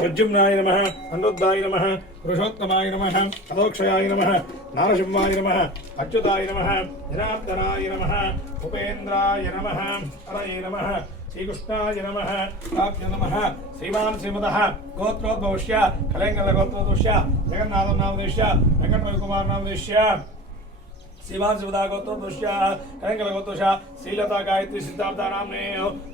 ప్రద్యుమ్నాయ నమ అనిరుద్ధాయ నమ పురుషోత్తమాయ నమ అదోక్షయాయ నమ నారసింహాయ నమ అచ్యుతాయ నమ జనార్దనాయ నమ ఉపేంద్రాయ నమ హరయే నమ శ్రీకృష్ణాయ నమ కాభ్య నమ శ్రీమాన్ శ్రీమద గోత్రోద్భవశ్య కళంగల గోత్రోద్భవశ్య జగన్నాథం నామదేశ్య వెంకటరవి కుమార్ నామదేశ్య శ్రీమాన్ శివదా గోత్రోద్భవశ్య కళంగల గోత్రోష శ్రీలతా గాయత్రి సిద్ధార్థ నామ్నే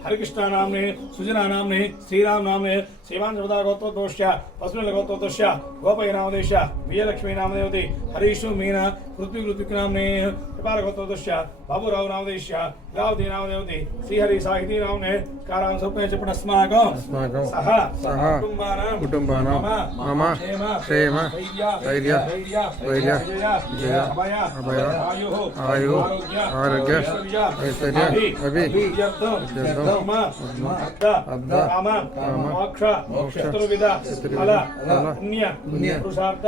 హరికృష్ణ నామ్నే సుజనా నామ్నే శ్రీరామ్ నామ్నే శ్రీమాన్ శివదా గోత్రోద్భవశ్య పశువుల గోత్రోద్భవశ్య గోపయ నామదేశ విజయలక్ష్మీ నామదేవతి ऋत्विक ऋत्विकनाम्ने कपालगोत्रदस्य बाबुराव नामदेश्य द्रावती नामदेवती श्रीहरि साहिती नाम्ने कारां स्वप्ने च पुनस्माकं। सह कुटुम्बानां। कुटुम्बानां। मम क्षेम धैर्य धैर्य जय अभय अभय आयु आरोग्य ऐश्वर्य अभि यद्धम अब्द अब्द काम मोक्ष चतुर्विद फल पुण्य पुरुषार्थ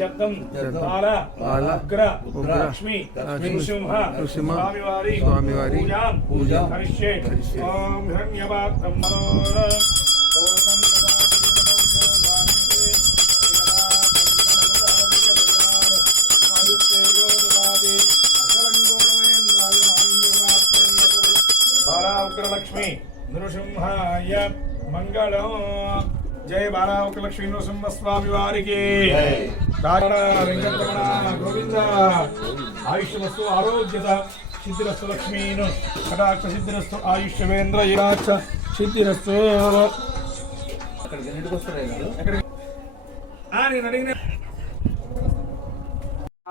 जब्दम बाल बाल ఫల ఫల, పుణ్య పుణ్య, పురుషార్థ పురుషార్థ, జతం జతం, బాల బాల, ఉగ్ర ఉగ్ర, లక్ష్మి లక్ష్మి, నృసింహ నృసింహ, స్వామివారి స్వామివారి పూజాం పూజాం కరిష్యే కరిష్యే. ఓం హిరణ్యపాత్రం మనోహర ఓం బాలావుగ్రలక్ష్మి నృసింహాయ మంగళం జయ బాలావుగ్రలక్ష్మి నృసింహ స్వామి వారికి రాజా వెంకటరమణ గోవింద ఆయుష్మస్తు ఆరోగ్యత సిద్ధిరస్తు లక్ష్మీను కటాక్ష సిద్ధిరస్తు ఆయుష్యవేంద్ర ఇరాక్ష? ఆ, నేను అడిగిన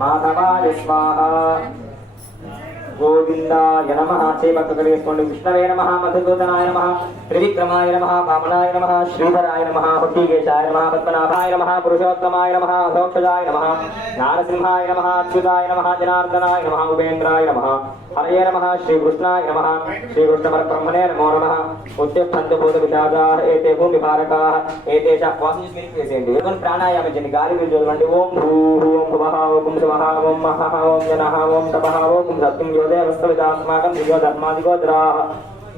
మాధవాయ స్వాహ. గోవిందాయ నమ. చేపట్టుకు వేసుకోండి. విష్ణవే నమ మధుసూదనాయ నమ త్రివిక్రమాయ నమ వామనాయ నమ శ్రీధరాయ నమ హృషికేశాయ నమ పద్మనాభాయ నమ పురుషోత్తమాయ నమ అధోక్షజాయ నమ నారసింహాయ నమ అచ్యుతాయ నమ జనార్దనాయ నమ ఉపేంద్రాయ నమ హరయే నమ శ్రీకృష్ణాయ నమ శ్రీకృష్ణ పరబ్రహ్మణే నమో నమ. ఉత్తిష్టంతు భూత విషాదా ఏతే భూమి భారకా ఏతేష వాసం చేసి మీరు వేసేయండి ప్రాణాయామం చేయండి. గాలి మీరు చూడండి ఓం భూ ఓం భువః ఓం శువః ఓం మహః ఓం జనః ఓం తపః ఓం సత్యం యోదేవస్తవిదాస్మాకం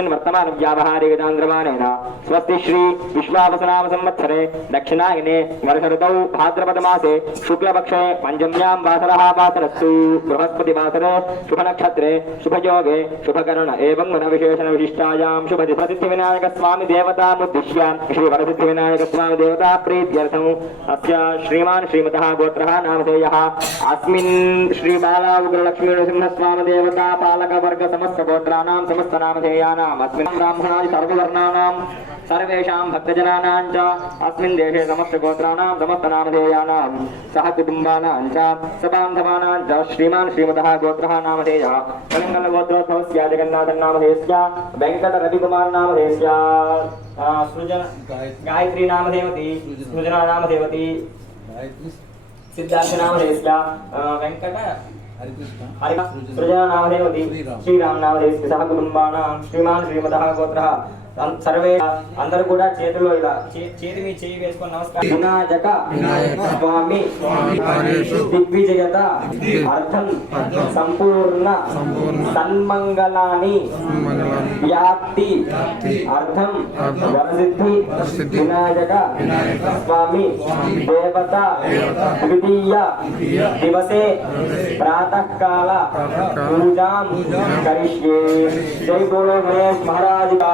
अस्मिन् वर्तमानव्यावहारिकचान्द्रमानेन स्वस्ति श्री विश्वावसनाम संवत्सरे दक्षिणायने वर्ष ऋतौ भाद्रपद मासे शुक्लपक्षे पञ्चम्यां वासरः वासरस्तु बृहस्पतिवासरे शुभनक्षत्रे शुभयोगे शुभकरण एवं गुणविशेषणविशिष्टायां शुभदिप्रसिद्धिविनायकस्वामि देवतामुद्दिश्य श्रीवरसिद्धिविनायकस्वामि देवता प्रीत्यर्थम् अस्य श्रीमान् श्रीमतः गोत्रः नामधेयः। अस्मिन् श्रीबाला उग्रलक्ष्मीनृसिंहस्वामदेवता पालकवर्गसमस्तगोत्राणां समस्तनामधेयानां अस्मिन् ब्राह्मणादि सर्ववर्णानां, सर्वेषां भक्तजनानां च, अस्मिन् देशे समस्तगोत्राणां समस्तनामधेयानां सहकुटुम्बानां च सबान्धवानां च, श्रीमान् श्रीमतः गोत्रः नामधेयः कलिङ्गलगोत्रोद्भवस्य जगन्नाथन्नामधेयस्य वेङ्कटरविकुमारनामधेयस्य सृजन गायत्री नामधेवती सृजना नामधेवती सिद्धार्थनामधेयस्य वेङ्कट సమస్త గోత్రాణాం సమస్త నామధేయానాం సహ కుటుంబానాం. సర్వే అందరూ కూడా చేతిలో ఇలా చేతి మీద చేయి వేసుకొని నమస్కారం. వినాయక స్వామి దిగ్విజయత దిగ్విజయ అర్థం సంపూర్ణ సంపూర్ణ. సన్మంగళాని మంగళాన్ని వ్యాప్తి అర్థం వరసిద్ధి వినాయక స్వామి దేవత దేవత. ద్వితీయ దివసే ప్రాతకాల పూజాం కరిష్యే. జై బోలో మహారాజ్ కా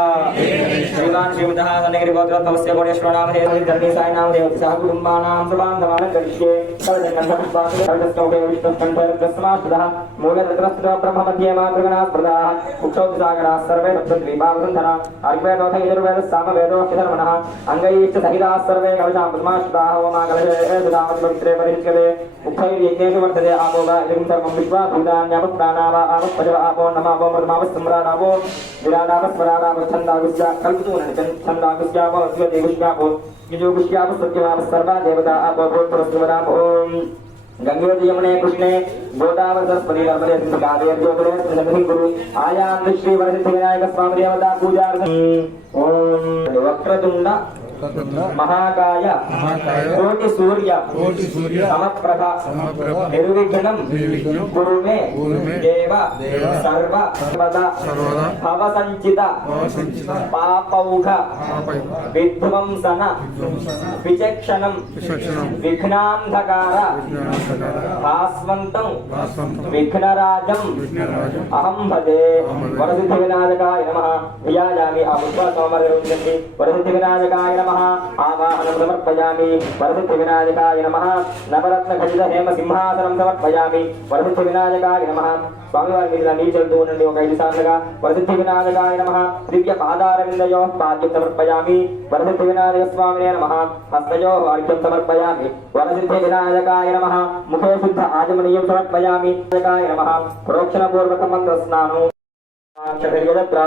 भगवान श्रीमदः हरिगिरिगोत्रत्वस्य कोटेश्वरनामधे हरिधरणि सायनामधेव सहकुटुम्बानां सुबान्धवान् करिष्ये। सर्वजन्मस्वासुस्तस्मात्तः मूलरत्नस्तु ब्रह्ममध्ये मातृगणास्पृदाः उक्षोपसागराः सर्वे तत्पृथ्वीपावसुन्धराः ऋग्वेदोथ यजुर्वेदस्सामवेदोक्षधर्मणः अङ्गैश्च सहिताः सर्वे कविषां पद्माश्रुताः होमा कविषेदामस्पवित्रे परिष्यते उक्तैर्यज्ञेषु वर्तते आपो वा यं सर्वं विश्वाभूतान्यापप्राणा वा आपः पशव आपो नमापो मृमापः सम्राणापो विराणापस्मराणापच्छन्दाविश्च कल्पितो न कल्पतूननितं छन्दागुस्यापो अस्मते गुष्यापो यजोगुष्यापो सत्यमापः सर्वा देवता आपो भूत्परस्वरापो ॐ गंगे यमुने कृष्णे गोदावरी सरस्वती नर्मदे सिंधु कावेरी गोदावरी नर्मदे गुरु आयाम श्री वरसिद्धि विनायक स्वामी देवता पूजा ओम वक्रतुंड మహాకాయ. కోటి సూర్య. కోటి సూర్య. సమప్రభ. సమప్రభ. నిర్విఘ్నం. నిర్విఘ్నం. కురుమే కురుమే దేవ. దేవ. సర్వ. సర్వద. సర్వద. భవ సంచిత భవ సంచిత పాపౌఘ. పాపౌఘ. విధ్వంసన. విచక్షణం. విచక్షణం. విఘ్నాంధకార. భాస్వంతం. భాస్వంతం. విఘ్నరాజం. విఘ్నరాజం. అహం భజే. వరసిద్ధి వినాయకాయ నమః. వ్యాయామి ఆ ముఖ్య వరసిద్ధి వినాయకాయ नमः आवाहनं समर्पयामि वरसिद्धिविनायकाय नमः నవరత్న హేమ సింహాసనం సమర్పయామి వరసిద్ధి వినాయకాయ నమ స్వామివారి మీద నీళ్ళు చల్లుతూ ఉండండి ఒక ఐదు సార్లుగా వరసిద్ధి వినాయకాయ నమ దివ్య పాదారవిందయో పాద్యం సమర్పయామి వరసిద్ధి వినాయక స్వామినే నమ హస్తయో అర్ఘ్యం సమర్పయామి వరసిద్ధి వినాయకాయ నమ ముఖే శుద్ధ ఆజమనీయం సమర్పయామి వినాయకాయ నమ ప్రోక్షణ పూర్వక మంత్ర స్నానం క్షత్రియదత్ర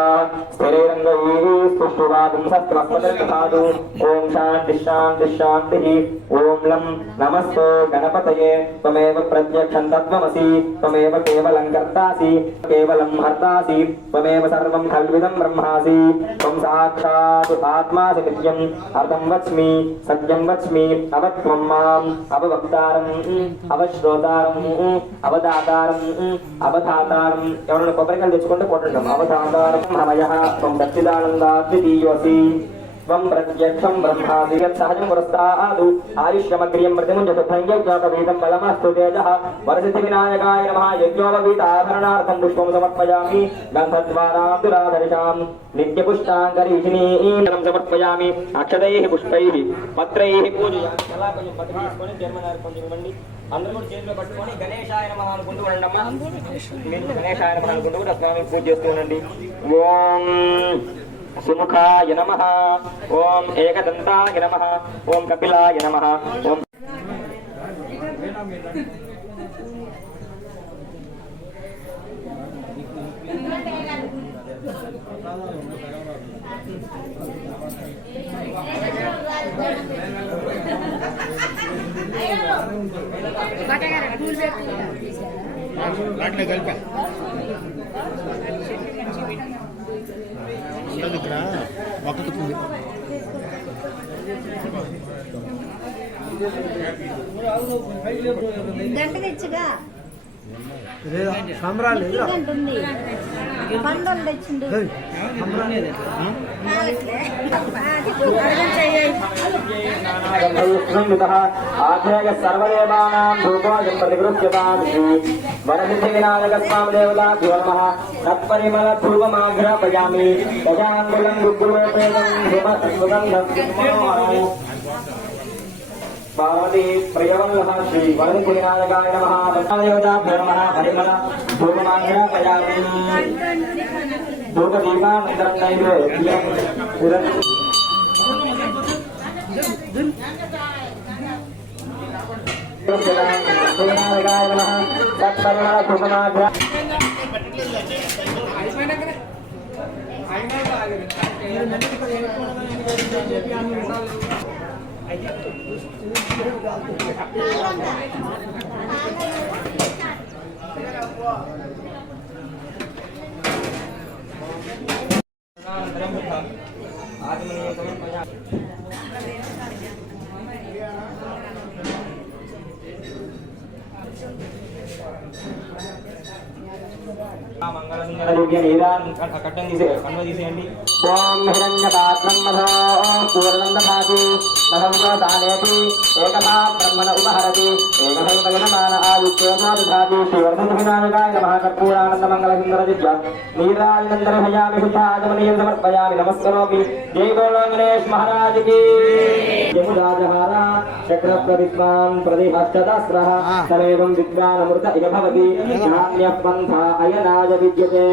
స్థిరైరంగైः స్తుష్టువాదుం సత్వస్పదర్ధాదు ఓం శాంతి శాంతి శాంతిः. ఓం లం నమస్తే గణపతయే. త్వమేవ ప్రత్యక్షం తత్వమసి త్వమేవ కేవలం కర్తాసి. కేవలం హర్తాసి. త్వమేవ సర్వం కల్విదం బ్రహ్మాసి. త్వం సాక్షాత్ ఆత్మాసి నిత్యం అర్థం వచ్మి సత్యం వచ్మి అవత్వం మాం. అవవక్తారం అవశ్రోతారం అవదాతారం అవధాతారం. ఎవరైనా కొబ్బరికాయలు తెచ్చుకుంటే కొట్టండి అవధాతారం హమయ త్వం సచ్చిదానందా ద్వితీయోసి త్వం ప్రత్యక్షం బ్రహ్మాసి యత్ పురస్తాదు ఆయుష్యమగ్రియం మృతిముంజసుభంగ్యజ్ఞాపవేదం బలమస్తు తేజః వరసిద్ధి వినాయకాయ నమః యజ్ఞోపవీతాభరణార్థం పుష్పం సమర్పయామి గంధద్వారాదురాధరిషాం నిత్యపుష్టాంగరీషిణీం సమర్పయామి అక్షతైః పుష్పైః పత్రైః పూజయామి అలా కొంచెం పత్రి కొంచెం ఇవ్వండి అందరూ కూడా చేతిలో పట్టుకొని గణేశాయ నమః అనుకుంటూ ఉండండి అమ్మా మీరు గణేశాయ నమః అనుకుంటూ కూడా స్వామి పూజ చేస్తూ ఉండండి. ఓం సుముఖాయ నమ. ఓం ఏకదంతాయ నమ. ఓం కపిలాయ నమ. ఓం దాంట్లో కలిపా ఉండదు ఇక్కడ మొక్కకుతుంది గంట తెచ్చుగా గంట ఆధ్యాయ సర్వదేవానాం భూపాజం ప్రతిగృహ్యతాం శ్రీ వరసిద్ధి వినాయక స్వామి దేవతాభ్యో నమః తత్పరిమళ ధ్రువమాఘ్రాపయామి గజాంగులం గుగ్గులోపేతం సుగంధం పార్వతీ ప్రియవల్లభ శ్రీ వరసిద్ధి వినాయకాయ నమః దేవతాభ్యో నమః పరిమళ ధ్రువమాఘ్రాపయామి ధూపదీపానందరం నైవేద్యం మంగళ దివ్య నీరాన్ని కట్టం తీసే కన్వ తీసేయండి. ఓం హిరణ్య పాత్రం మధో పూర్ణం దధాతి మధంతో దానేతి ఏకథా బ్రహ్మణ ఉపహరతి ఏకథైవ జనమాన ఆయుష్యేనా దధాతి శ్రీవర్ధనవినాయకాయ నమః కర్పూరానంద మంగళ సుందర దివ్య నీరాజనందన భయామి శుద్ధాజమనీయం సమర్పయామి నమస్కరోమి జై బోలో గణేష్ మహారాజ్కి యమురాజహార చక్ర ప్రవిద్వాన్ ప్రతిహస్తదస్రః సర్వేదం విద్వానమృత ఇవ భవతి నాణ్య పంథ అయనాయ విద్యతే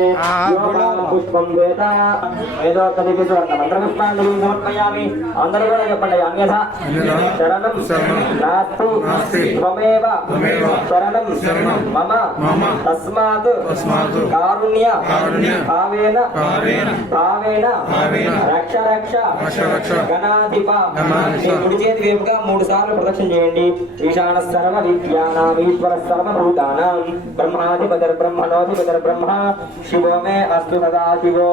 పుష్పం వేద వేదోక్తదికి స్వర్ణ మంత్రపుష్పాంజలి సమర్పయామి. అందరూ కూడా చెప్పండి. అన్యథ శరణం. నాస్తి. త్వమేవ శరణం. మమ. తస్మాత్. కారుణ్య. భావేన భావేన రక్ష రక్ష. గణాధిప. మీ కుడి చేతి వైపుగా మూడు సార్లు ప్రదక్షిణ చేయండి. ఈశాన సర్వ విద్యానాం ఈశ్వర సర్వభూతానాం బ్రహ్మాధిపతిర్ బ్రహ్మణోధిపతిర్ బ్రహ్మ శివో మే అస్తు సదా శివో.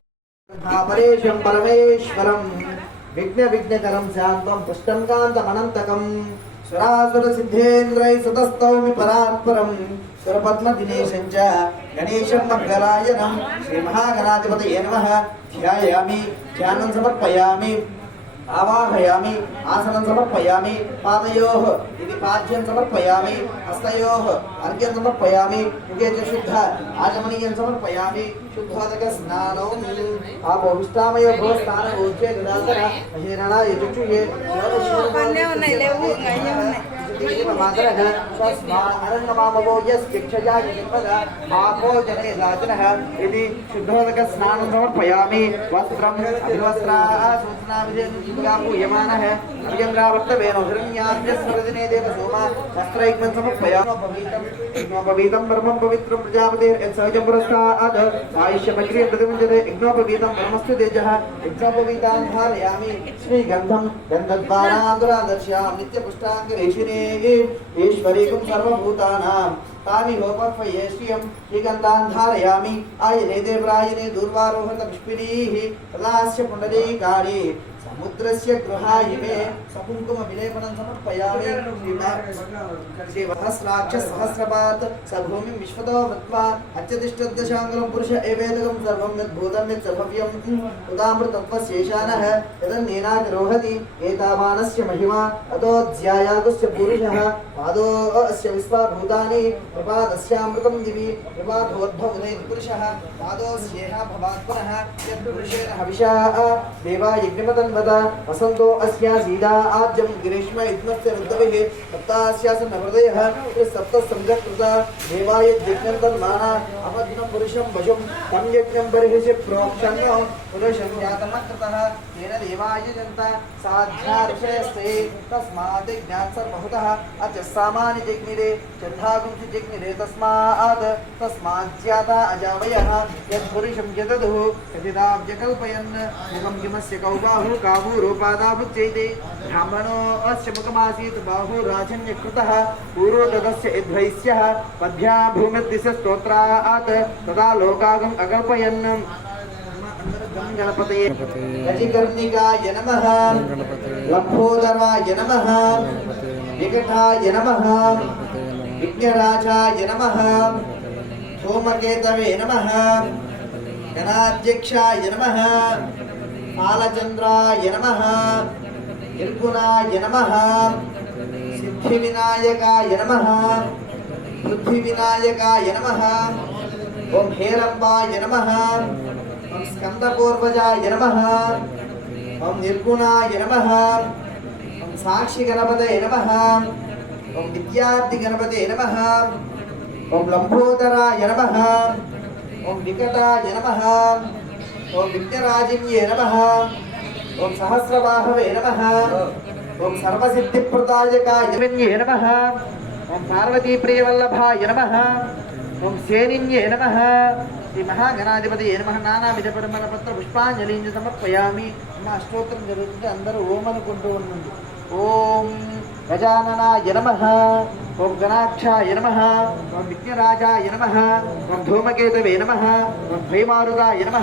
పరేశం పరమేశ్వరం. విఘ్న విఘ్నకరం శాంతం పుష్టం కాంతమనంతకం సురాసుర సిద్ధేంద్రై సుతస్తౌమి పరాత్పరం. సురపద్మ దినేశం చ గణేశం మంగళాయనం శ్రీ మహాగణాధిపతయే నమః. ధ్యాయామి ధ్యానం సమర్పయామి. ఆవాహయామి ఆసనం సమర్పయామి పాదయో ఇది పాద్యం సమర్పయామి హస్తయో అర్ఘ్యం సమర్పయామి ముఖే శుద్ధ ఆచమనీయం సమర్పయామి శుద్ధోదక స్నానం ఆపోహిష్టామయ భో స్నానం వచ్చే గదాధర మహేరణ యజుచుయే పన్నే ఉన్నాయి, లేవు, ఉన్నాయి. मातरः स्वस्मारङ्गमामवो यस्भिक्षया यजन्मदा आपो जने राजनः इति शुद्धोदकस्नानं समर्पयामि वस्त्रम् अभिवस्त्राः सूचनाभिधेनुया पूयमानः प्रियन्द्रावर्तवेनो हिरण्याद्यस्मृदिने देव सोमा वस्त्रैक्मन् समर्पयामोपवीतं परमं पवित्रं प्रजापतिर्यत्सहजं पुरस्तात् आयुष्यमग्रियं प्रतिमुञ्चते यज्ञोपवीतं परमस्तु तेजः यज्ञोपवीतान् धारयामि श्रीगन्धं गन्धद्वारान्दुरादर्श्यां नित्यपुष्टाङ्गरेशिने देवी ईश्वरीकुं सर्वभूतानां तामिहोपक्वये श्रियं श्रीगन्धान् धारयामि आयने देव्रायने दुर्वारोहतक्ष्मिणीः प्रदास्य पुण्डरीकाणि समुद्रस्य गृहायिमे सकुङ्कुमविलेपनं समर्पयामि श्रीवहस्राक्ष सहस्रपात् भूमिं विश्वतो मत्वा अत्यतिष्ठद्दशाङ्गलं पुरुष एवेदकं सर्वं यद्भूतं यत् स भव्यं उदामृतत्वस्येषानः यदन्नेनातिरोहति एतावानस्य महिमा अतोऽध्यायागुस्य पुरुषः पादो अस्य विश्वाभूतानि प्रपादस्यामृतं दिवि। प्रपादोद्भवनेति पुरुषः पादोऽस्येह भवात् पुनः यत्पुरुषेण हविषा। देवा यज्ञमतन्वत वसन्तो अस्यासीदा आज्यं ग्रीष्म युग्मस्य रुद्रविः सप्तास्यासन् हृदयः सप्तः सङ्गकृता देवाय यज्ञं तन्माना अपद्नं पुरुषं वशुं तं यज्ञं बर्हिषि प्रोक्षण्यो पुरुषं जातमकृतः तेन देवाय जन्ता साध्या ऋषयस्ते तस्मात् ज्ञात् सर्वहुतः अच सामान्य जग्निरे चण्डागुंसि जग्निरे तस्मात् तस्मात् ज्ञाता अजावयः यत्पुरुषं यदधुः यदिदाब्जकल्पयन् मुखं किमस्य कौबाहु काबूरोपादाबुच्चैते ब्राह्मणो अस्य मुखमासीत् बाहु राजन्यकृतः पूर्वो तदस्य यद्वैस्यः पद्भ्या भूमिर्दिशस्तोत्रात् तदा लोकागम् अकल्पयन् गणपतये गजकर्णिकाय नमः। लम्बोदराय नमः। विकटाय नमः। विघ्नराजाय नमः। सोमकेतवे नमः। गणाध्यक्षाय नमः। బాలచంద్రాయ నమ నిర్గుణాయ నమ సిద్ధి వినాయకాయ నమ బుద్ధి వినాయకాయ నమ ఓం హేరంబాయ నమ ఓం స్కందపూర్వజాయ నమ ఓం నిర్గుణాయ నమ ఓం సాక్షి గణపతయ నమ ఓం విద్యార్థి గణపతే నమ ఓం లంబోదరాయ నమ ఓం వికటాయ నమ ఓం విద్యరాజిన్యే నమ. ఓం సహస్రవాహవే నమ. ఓం సర్వసిద్ధిప్రదాయకాయే నమ. ఓం పార్వతీ ప్రియవల్లభాయ నమ. ఓం సేనిన్యే నమ. శ్రీ మహాగణాధిపతి ఏ నమ. నానావిధ పరిమళ పత్ర పుష్పాంజలి సమర్పయామి. మా అష్టోత్తరం జరుగుతుంటే అందరూ ఓం అనుకుంటూ ఉండండి. ఓం గజాననాయ నమ ఓం గణాక్షాయ నమ ఓం విఘ్నరాజాయ నమ ఓం ధూమకేతవే నమ ఓం భైమారుగాయ నమ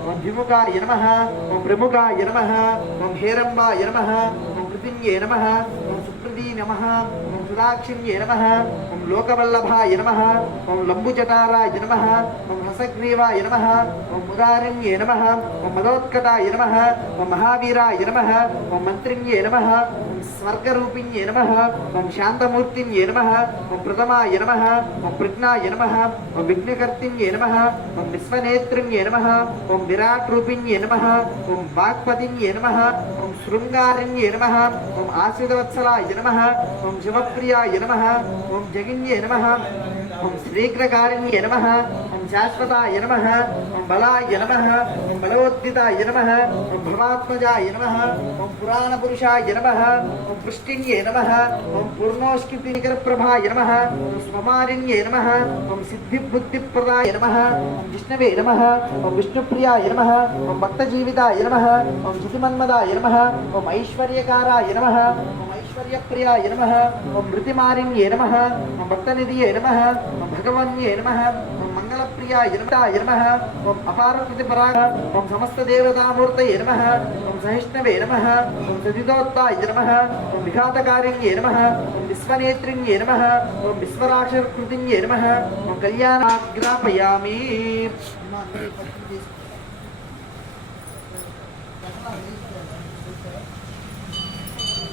ఓం ద్విముఖాయ నమ ఓం ప్రముఖాయ నమ ఓం హేరంబాయ నమ ఓం పృథింగే నమ ఓం సుప్రదీ నమ ఓం సుదాక్షిణ్యే నమ ఓం లోకవల్లభాయ నమ ఓం లంబుచటారాయ నమ ఓం హసగ్రీవాయ నమ ఓం ముదారిణ్యే నమ ఓం మదోత్కటాయ నమ ఓం మహావీరాయ నమ ఓం మంత్రిణ్యే నమ ఓం స్వర్గరూపిణ్యే నమ ఓం శాంతమూర్తిన్యే నమ ఓం ప్రథమాయ నమ ఓం ప్రజ్ఞాయ నమ ఓం విఘ్నకర్తిన్యే నమ ఓం విశ్వనేత్రిణ్యే నమ ఓం విరాట్ రూపిణ్యే నమ ఓం వాక్పతిన్యే నమ ఓం శృంగారిణ్యే నమ ఓం ఆశ్రితవత్సలాయ నమ ఓం శివప్రియాయ నమ ఓం జగిన్యే నమ ఓం శ్రీగ్రకారిణ్యే నమ ఓం శాశ్వతాయ నమ ఓం బలాయ నమ ఓం బలోద్దితాయ నమ ఓం భవాత్మజాయ నమ ఓం పురాణపురుషాయ నమ ఓం పుష్టిన్యే నమ ఓం పూర్ణోష్కితినికరప్రభాయ నమ ఓం స్వమారిణ్యే నమ ఓం సిద్ధిబుద్ధిప్రదాయ నమ ఓం విష్ణవే నమ ఓం విష్ణుప్రియాయ నమ ఓం భక్తజీవితాయ నమ ఓం శుతిమన్మదాయ నమ ఓం ఐశ్వర్యకారాయ నమ ఓం ఐశ్వర్యప్రియాయ నమ ఓం మృతిమారిణ్యే నమ ఓం భక్తనిధియే నమ ఓం భగవన్యే నమ ఓం మంగళప్రియాయ నమతాయ నమ ఓం అపారకృతిపరాయ ఓం సమస్తదేవతామూర్తయే నమ ఓం సహిష్ణవే నమ ఓం సదిదోత్తాయ నమ ఓం విఘాతకారిణ్యే నమ ఓం విశ్వనేత్రిణ్యే నమ ఓం విశ్వరాశకృతిన్యే నమ ఓం కళ్యాణాగ్రాపయామి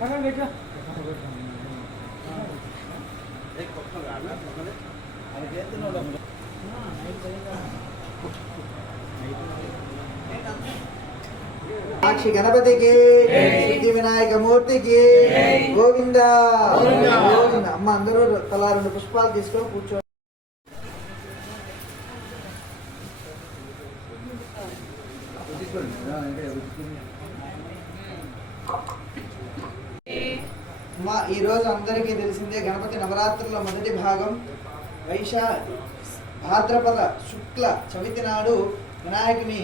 పవిత్ర పుస్తకి సాక్షి గణపతికి సిద్ధి వినాయక మూర్తికి గోవింద. గోవింద. అమ్మ అందరూ తలా రెండు పుష్పాలు తీసుకొని కూర్చో అమ్మ ఈ రోజు అందరికీ తెలిసిందే గణపతి నవరాత్రుల మొదటి భాగం. వైశా భాద్రపద శుక్ల చవితి నాడు వినాయకుని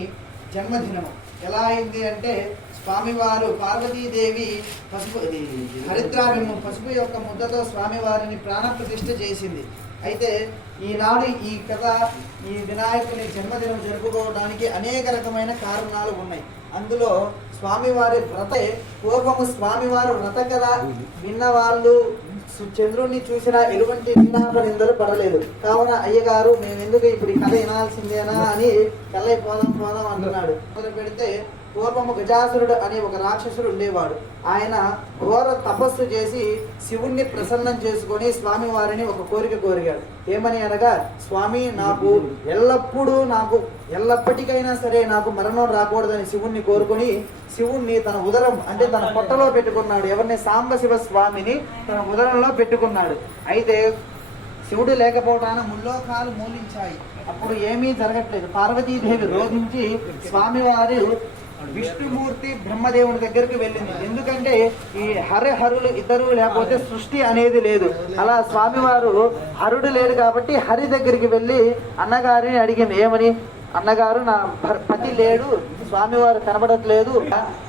జన్మదినము. ఎలా అయింది అంటే స్వామివారు పార్వతీదేవి పసుపు హరిద్రాభిము పసుపు యొక్క ముద్దతో స్వామివారిని ప్రాణప్రతిష్ఠ చేసింది. అయితే ఈనాడు ఈ కథ ఈ వినాయకుని జన్మదినం జరుపుకోవడానికి అనేక రకమైన కారణాలు ఉన్నాయి. అందులో స్వామివారి వ్రత పూర్వము స్వామివారు వ్రత కథ విన్న వాళ్ళు చంద్రుణ్ణి చూసినా ఎటువంటి విన్నాప నిందలు పడలేదు. కావున అయ్యగారు మేము ఎందుకు ఇప్పుడు ఈ కథ వినాల్సిందేనా అని కళ్ళై పోదాం పోదాం అంటున్నాడు. మొదలు పెడితే పూర్వము గజాసురుడు అనే ఒక రాక్షసుడు ఉండేవాడు. ఆయన ఘోర తపస్సు చేసి శివుణ్ణి ప్రసన్నం చేసుకొని స్వామి వారిని ఒక కోరిక కోరిగాడు. ఏమని అనగా స్వామి నాకు ఎల్లప్పుడూ నాకు ఎల్లప్పటికైనా సరే నాకు మరణం రాకూడదని శివుణ్ణి కోరుకొని శివుణ్ణి తన ఉదరం అంటే తన పొట్టలో పెట్టుకున్నాడు. ఎవరిని సాంబశివ స్వామిని తన ఉదరంలో పెట్టుకున్నాడు. అయితే శివుడు లేకపోవటాన ముల్లోకాలు మూలించాయి. అప్పుడు ఏమీ జరగట్లేదు. పార్వతీదేవి రోధించి స్వామివారు విష్ణుమూర్తి బ్రహ్మదేవుని దగ్గరికి వెళ్ళింది. ఎందుకంటే ఈ హరిహరులు ఇద్దరు లేకపోతే సృష్టి అనేది లేదు. అలా స్వామివారు హరుడు లేడు కాబట్టి హరి దగ్గరికి వెళ్ళి అన్నగారిని అడిగింది. ఏమని? అన్నగారు నా భర్- పతి లేడు స్వామివారు కనబడట్లేదు.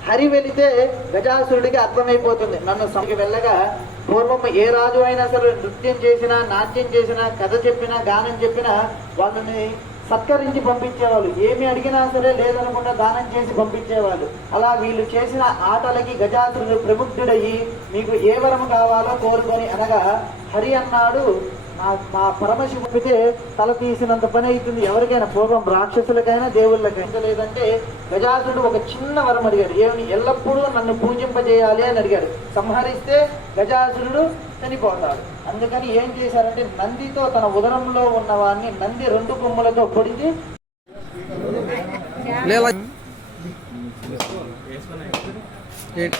హరి వెళితే గజాసురుడికి అర్థమైపోతుంది. నన్ను సమకి వెళ్ళగా పూర్వం ఏ రాజు అయినా సరే నృత్యం చేసినా నాట్యం చేసినా కథ చెప్పినా గానం చెప్పినా వాళ్ళని సత్కరించి పంపించేవాళ్ళు. ఏమి అడిగినా సరే లేదనకుండా దానం చేసి పంపించేవాళ్ళు. అలా వీళ్ళు చేసిన ఆటలకి గజాసురుడు ప్రముగ్ధుడయ్యి మీకు ఏ వరం కావాలో కోరుకొని అనగా హరి అన్నాడు నా మా పరమశివుడితే తల తీసినంత పని అవుతుంది. ఎవరికైనా పూర్వం రాక్షసులకైనా దేవుళ్ళకైనా. లేదంటే గజాసుడు ఒక చిన్న వరం అడిగాడు. ఏమని ఎల్లప్పుడూ నన్ను పూజింపజేయాలి అని అడిగాడు. సంహరిస్తే గజాసురుడు చనిపోతాడు. అందుకని ఏం చేశారంటే నందితో తన ఉదరంలో ఉన్నవాన్ని నంది రెండు కొమ్ములతో పొడిచి లేదా ఏంటి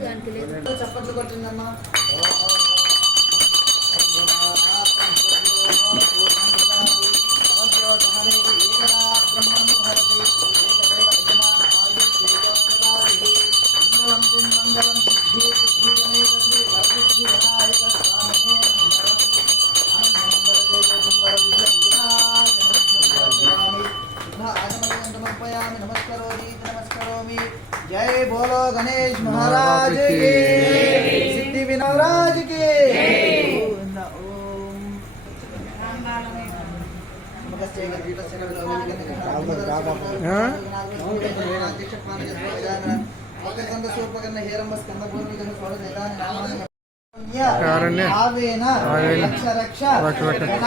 దానికి ఆ? చప్పట్లు కొట్టిందమ్మా ఆ? కారణ్య. ఆవేన ఆవేన. రక్ష రక్ష రక్ష రక్ష.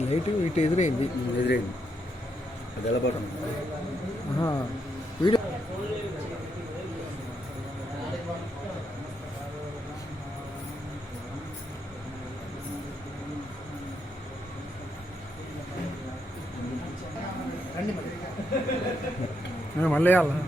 లైట్ ఇటు ఎదురైంది. ఎదురైంది. అది ఎలా పడటం మళ్ళీ